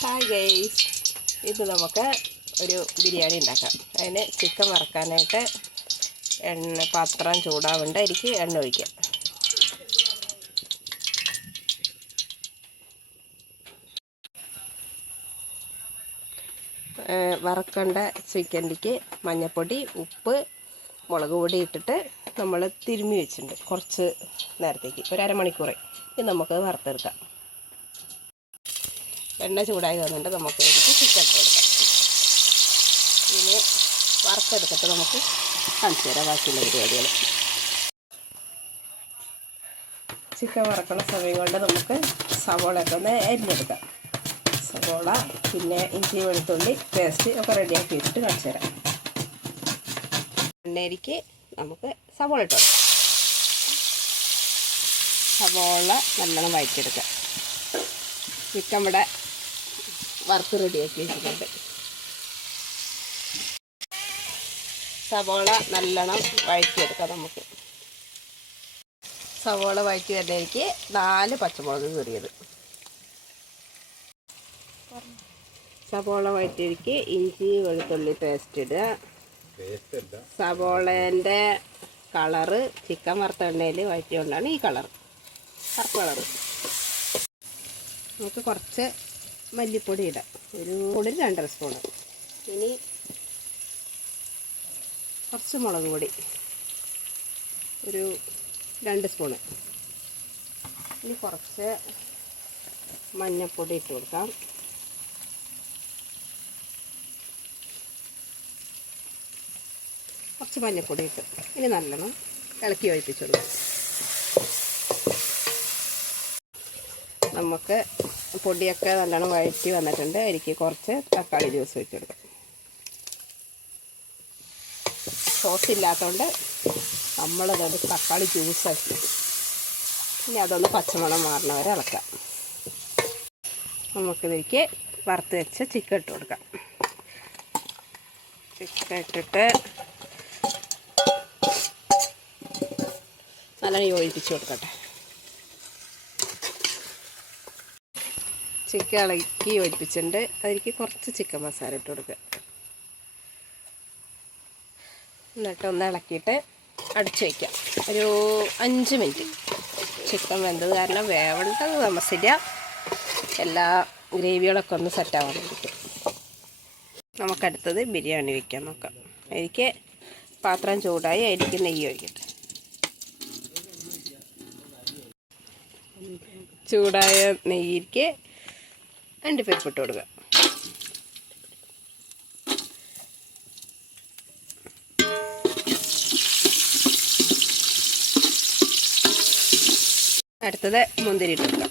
Hi guys, ഇത് നമുക്ക് ഒരു ബിരിയാണി ഉണ്ടാക്കാം. അതിന് ചിക്കൻ വറക്കാനായിട്ട് പാത്രം ചൂടാവേണ്ട എനിക്ക് എണ്ണ ഒഴിക്കാം. വറക്കേണ്ട ചിക്കനിലേക്ക് മഞ്ഞൾപ്പൊടി, ഉപ്പ്, മുളക് പൊടി ഇട്ടിട്ട് നമ്മൾ തിരുമ്മി വെച്ചിട്ടുണ്ട് കുറച്ച് നേരത്തേക്ക്, ഒരു അരമണിക്കൂർ. ഇത് നമുക്കത് വറുത്തെടുക്കാം. എണ്ണ ചൂടായി വന്നിട്ട് നമുക്ക് ചിക്കൻ എടുക്കാം. ഇനി വറുത്തെടുത്തിട്ട് നമുക്ക് കാണിച്ചു തരാം ബാക്കിയുള്ള പരിപാടികൾ. ചിക്കൻ വറക്കുന്ന സമയം കൊണ്ട് നമുക്ക് സവോളയൊക്കെ ഒന്ന് അരിഞ്ഞെടുക്കാം. സവോള, പിന്നെ ഇഞ്ചി വെളുത്തുള്ളി പേസ്റ്റ് ഒക്കെ റെഡിയാക്കി വെച്ചിട്ട് കാണിച്ചു തരാം. എണ്ണയിലേക്ക് നമുക്ക് സവോള ഇട്ട് കൊടുക്കാം. സവോള നല്ലോണം വഴറ്റിയെടുക്കാം. ചിക്കൻ ഇവിടെ വറുത്ത് റെഡിയാക്കി വെച്ചിട്ടുണ്ട്. സവോള നല്ലോണം വഴറ്റിയെടുക്കാം. നമുക്ക് സവോള വഴറ്റി വരുന്നതിലേക്ക് 4 പച്ചമുളക് കീറിയത്. സവോള വഴറ്റിയതിലേക്ക് ഇഞ്ചി വെളുത്തുള്ളി പേസ്റ്റ് ഇടുക. സവോളേൻ്റെ കളറ് ചിക്കൻ വറുത്ത എണ്ണയിൽ വഴറ്റിയോണ്ടാണ് ഈ കളർ, കറുപ്പ് കളറ്. നമുക്ക് കുറച്ച് മല്ലിപ്പൊടി ഇടാം, ഒരു 2 സ്പൂണ്. ഇനി കുറച്ച് മുളക് പൊടി, ഒരു 2 സ്പൂണ്. ഇനി കുറച്ച് മഞ്ഞൾപ്പൊടി ഇട്ട് കൊടുക്കാം. കുറച്ച് മഞ്ഞൾപ്പൊടി ഇട്ട് ഇനി നല്ലോണം ഇളക്കി ഒഴിപ്പിച്ചു കൊടുക്കാം. നമുക്ക് പൊടിയൊക്കെ നല്ലോണം വഴറ്റി വന്നിട്ടുണ്ട്. എനിക്ക് കുറച്ച് തക്കാളി ജ്യൂസ് വെച്ച് കൊടുക്കാം. സോസ് ഇല്ലാത്തതുകൊണ്ട് നമ്മളതൊന്ന് തക്കാളി ജ്യൂസാക്കി ഇനി അതൊന്ന് പച്ചമണം മാറണ വരെ ഇളക്കാം. നമുക്കിതിലേക്ക് വറുത്ത് വെച്ച ചിക്കൻ ഇട്ട് കൊടുക്കാം. ചിക്കൻ ഇട്ടിട്ട് നല്ലോണം യോജിപ്പിച്ച് കൊടുക്കട്ടെ. ചിക്കൻ ഇളക്കി യോജിപ്പിച്ചിട്ടുണ്ട്. അതിലേക്ക് കുറച്ച് ചിക്കൻ മസാല ഇട്ട് കൊടുക്കുക. എന്നിട്ട് ഒന്ന് ഇളക്കിയിട്ട് അടച്ച് വയ്ക്കാം ഒരു 5 മിനിറ്റ്. ചിക്കൻ വെന്തത് കാരണം വേവേണ്ടത് താമസില്ല, എല്ലാ ഗ്രേവികളൊക്കെ ഒന്ന് സെറ്റാവാൻ വേണ്ടിയിട്ട്. നമുക്കടുത്തത് ബിരിയാണി വയ്ക്കാൻ നോക്കാം. എനിക്ക് പാത്രം ചൂടായി അതിലേക്ക് നെയ്യ് ഒഴിക്കട്ടെ. ചൂടായ നെയ്യിലേക്ക് അണ്ടിപ്പരിപ്പ് ഇട്ട് കൊടുക്കുക. അടുത്തത് മുന്തിരി ഇട്ട് കൊടുക്കാം.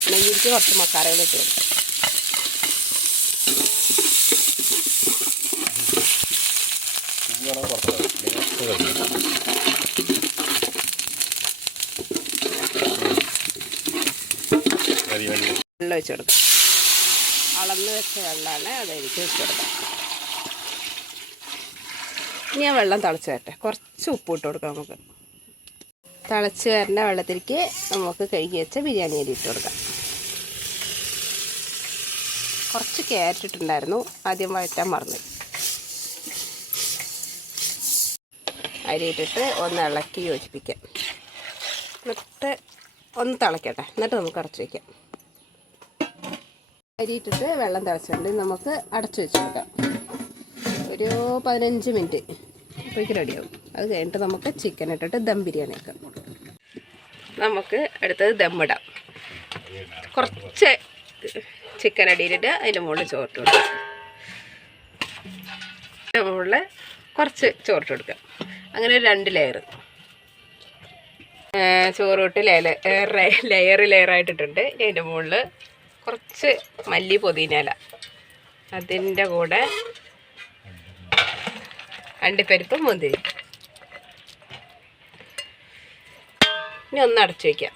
നെയ്യിലേക്ക് കുറച്ച് മസാലകൾ ഇട്ട് കൊടുക്കാം. വെള്ളം ഒഴിച്ച് കൊടുക്കാം. അളന്ന് വെച്ച വെള്ളമാണ്, അതായിരിക്കും വെച്ച് കൊടുക്കാം. ഇനി ആ വെള്ളം തിളച്ച് വരട്ടെ. കുറച്ച് ഉപ്പ് ഇട്ട് കൊടുക്കാം. നമുക്ക് തിളച്ച് വരുന്ന വെള്ളത്തിലേക്ക് നമുക്ക് കഴുകി വെച്ച ബിരിയാണി അരി ഇട്ട് കൊടുക്കാം. കുറച്ച് ക്യാരറ്റ് ഇട്ടുണ്ടായിരുന്നു, ആദ്യം വഴറ്റാൻ മറന്നു. അരി ഇട്ടിട്ട് ഒന്ന് ഇളക്കി യോജിപ്പിക്കാം. എന്നിട്ട് ഒന്ന് തിളക്കട്ടെ, എന്നിട്ട് നമുക്ക് അടച്ചു വയ്ക്കാം. അരി ഇട്ടിട്ട് വെള്ളം തിളച്ചിട്ടുണ്ട്. നമുക്ക് അടച്ചു വെച്ച് കൊടുക്കാം ഒരു 15 മിനിറ്റ്. അപ്പോഴേക്ക് റെഡിയാവും. അത് കഴിഞ്ഞിട്ട് നമുക്ക് ചിക്കൻ ഇട്ടിട്ട് ദം ബിരിയാണി വെക്കാം. നമുക്ക് അടുത്തത് ദമ്മിടാം. കുറച്ച് ചിക്കൻ അടിയിലിട്ട് അതിൻ്റെ മുകളിൽ ചോറിട്ട് കൊടുക്കാം. അതിൻ്റെ മുകളിൽ കുറച്ച് ചോറിട്ട് കൊടുക്കാം. അങ്ങനെ 2 ലെയർ ചോറിട്ട് ലെയറായിട്ടിട്ടുണ്ട്. അതിൻ്റെ മുകളിൽ കുറച്ച് മല്ലി പുതിനയില, അതിൻ്റെ കൂടെ അണ്ടിപ്പരിപ്പ്, മുന്തിരി. ഇനി ഒന്ന് അടച്ചു വയ്ക്കാം.